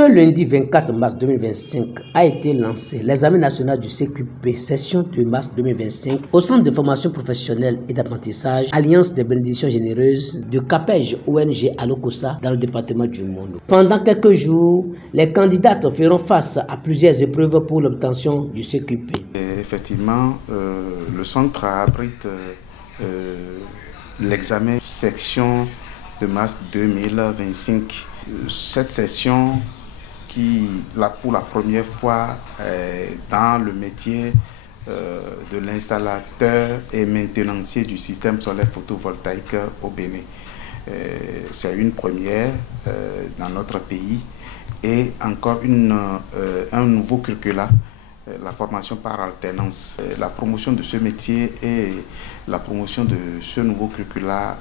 Ce lundi 24 mars 2025 a été lancé l'examen national du CQP session de mars 2025 au Centre de formation professionnelle et d'apprentissage Alliance des bénédictions généreuses de CAPEJ ONG à Lokossa dans le département du Mono. Pendant quelques jours, les candidates feront face à plusieurs épreuves pour l'obtention du CQP. Effectivement, le centre abrite l'examen section de mars 2025. Cette session qui, pour la première fois, dans le métier de l'installateur et maintenancier du système solaire photovoltaïque au Bénin. C'est une première dans notre pays et encore un nouveau curricula, la formation par alternance. La promotion de ce métier et la promotion de ce nouveau curricula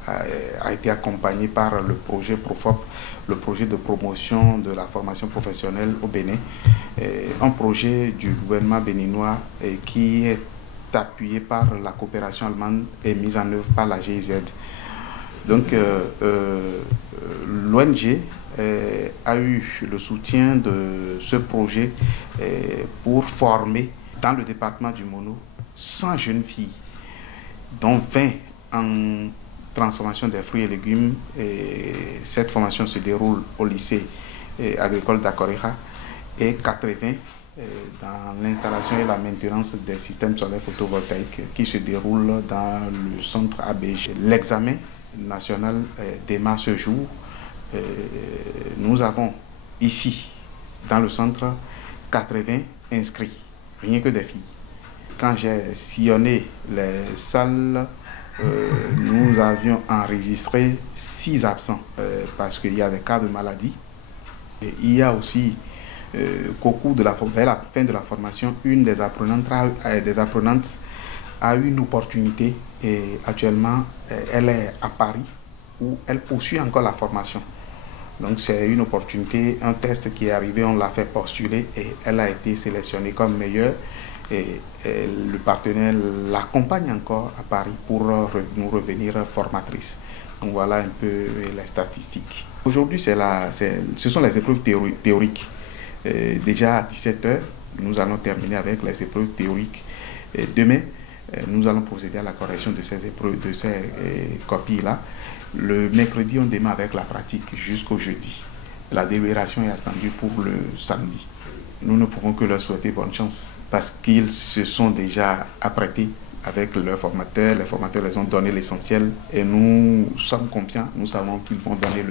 a été accompagnée par le projet PROFOP, le projet de promotion de la formation professionnelle au Bénin, un projet du gouvernement béninois qui est appuyé par la coopération allemande et mis en œuvre par la GIZ. Donc l'ONG a eu le soutien de ce projet pour former dans le département du Mono 100 jeunes filles, dont 20 en transformation des fruits et légumes. Cette formation se déroule au lycée agricole d'Akoreha et 80 dans l'installation et la maintenance des systèmes solaires photovoltaïques qui se déroulent dans le centre ABG. L'examen national démarre ce jour. Nous avons ici, dans le centre, 80 inscrits, rien que des filles. Quand j'ai sillonné les salles, nous avions enregistré 6 absents parce qu'il y a des cas de maladie. Et il y a aussi qu'au cours de vers la fin de la formation, une des apprenantes a eu une opportunité et actuellement elle est à Paris où elle poursuit encore la formation. Donc c'est une opportunité, un test qui est arrivé, on l'a fait postuler et elle a été sélectionnée comme meilleure. Et le partenaire l'accompagne encore à Paris pour nous revenir formatrice. Donc voilà un peu les statistiques. Aujourd'hui, ce sont les épreuves théoriques. Déjà à 17 h, nous allons terminer avec les épreuves théoriques. Demain, nous allons procéder à la correction de ces épreuves, de ces copies-là. Le mercredi, on démarre avec la pratique jusqu'au jeudi. La délibération est attendue pour le samedi. Nous ne pouvons que leur souhaiter bonne chance parce qu'ils se sont déjà apprêtés avec leurs formateurs. Les formateurs les ont donné l'essentiel et nous sommes confiants. Nous savons qu'ils vont donner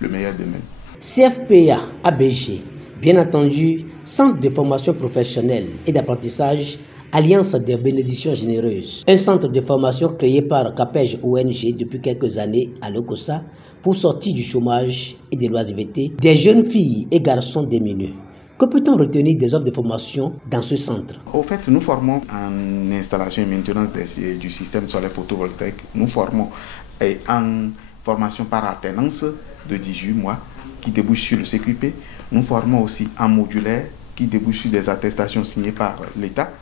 le meilleur d'eux-mêmes. CFPA ABG, bien entendu, Centre de formation professionnelle et d'apprentissage Alliance des bénédictions généreuses, un centre de formation créé par CAPEJ ONG depuis quelques années à Lokossa pour sortir du chômage et de l'oisiveté des jeunes filles et garçons démunis. Que peut-on retenir des offres de formation dans ce centre? Au fait, nous formons en installation et maintenance du système solaire photovoltaïque. Nous formons en formation par alternance de 18 mois qui débouche sur le CQP. Nous formons aussi en modulaire qui débouche sur des attestations signées par l'État.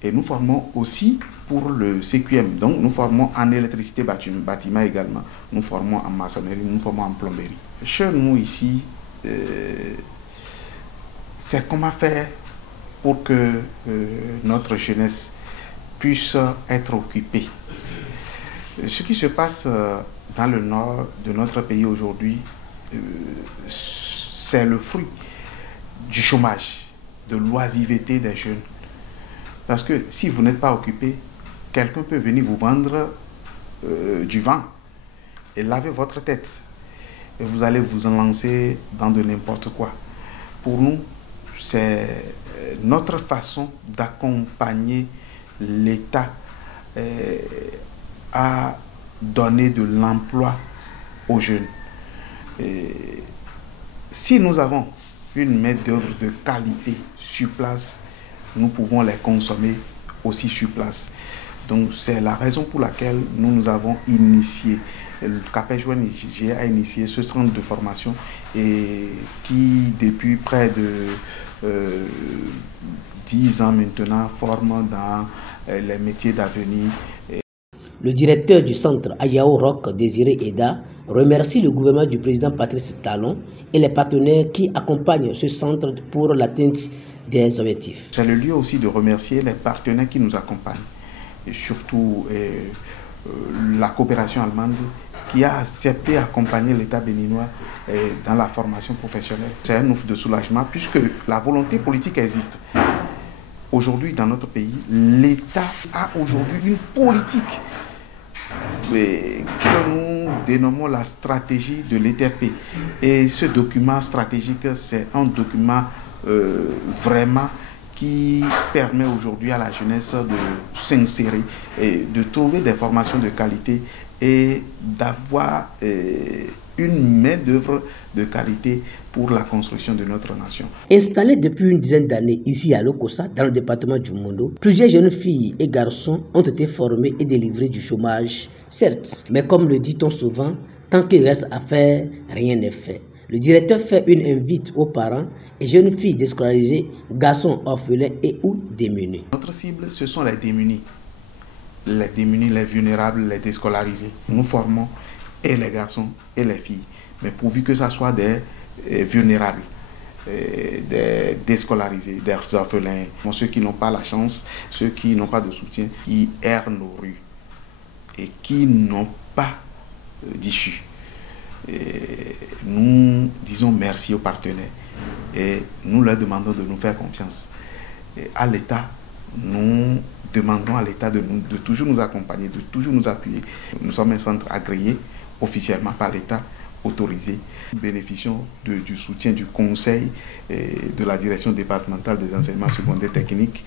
Et nous formons aussi pour le CQM. Donc nous formons en électricité bâtiment également. Nous formons en maçonnerie, nous formons en plomberie. Chez nous ici, c'est comment faire pour que notre jeunesse puisse être occupée. Ce qui se passe dans le nord de notre pays aujourd'hui, c'est le fruit du chômage, de l'oisiveté des jeunes. Parce que si vous n'êtes pas occupé, quelqu'un peut venir vous vendre du vent et laver votre tête. Et vous allez vous en lancer dans de n'importe quoi. Pour nous, c'est notre façon d'accompagner l'État à donner de l'emploi aux jeunes. Et si nous avons une main-d'œuvre de qualité sur place, nous pouvons les consommer aussi sur place. Donc c'est la raison pour laquelle nous avons initié, le CAPEJ ONG a initié ce centre de formation et qui depuis près de 10 ans maintenant forme dans les métiers d'avenir. Le directeur du centre Ayao Rock, Désiré Eda, remercie le gouvernement du président Patrice Talon et les partenaires qui accompagnent ce centre pour l'atteinte des objectifs. C'est le lieu aussi de remercier les partenaires qui nous accompagnent, et surtout la coopération allemande qui a accepté d'accompagner l'État béninois dans la formation professionnelle. C'est un ouf de soulagement puisque la volonté politique existe. Aujourd'hui, dans notre pays, l'État a aujourd'hui une politique que nous dénommons la stratégie de l'ETP. Et ce document stratégique, c'est un document vraiment qui permet aujourd'hui à la jeunesse de s'insérer et de trouver des formations de qualité et d'avoir une main-d'œuvre de qualité pour la construction de notre nation. Installés depuis une dizaine d'années ici à Lokossa, dans le département du Mondo, plusieurs jeunes filles et garçons ont été formés et délivrés du chômage, certes, mais comme le dit-on souvent, tant qu'il reste à faire, rien n'est fait. Le directeur fait une invite aux parents et jeunes filles déscolarisées, garçons orphelins et ou démunis. Notre cible, ce sont les démunis, les vulnérables, les déscolarisés. Nous formons et les garçons et les filles, mais pourvu que ce soit des vulnérables, des déscolarisés, des orphelins, ceux qui n'ont pas la chance, ceux qui n'ont pas de soutien, qui errent nos rues et qui n'ont pas d'issue. Nous disons merci aux partenaires et nous leur demandons de nous faire confiance. Et à l'État, nous demandons à l'État de toujours nous accompagner, de toujours nous appuyer. Nous sommes un centre agréé officiellement par l'État, autorisé. Nous bénéficions du soutien du conseil de la direction départementale des enseignements secondaires techniques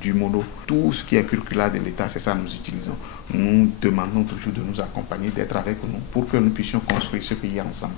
du Mono. Tout ce qui est curricula de l'État, c'est ça que nous utilisons. Nous demandons toujours de nous accompagner, d'être avec nous pour que nous puissions construire ce pays ensemble.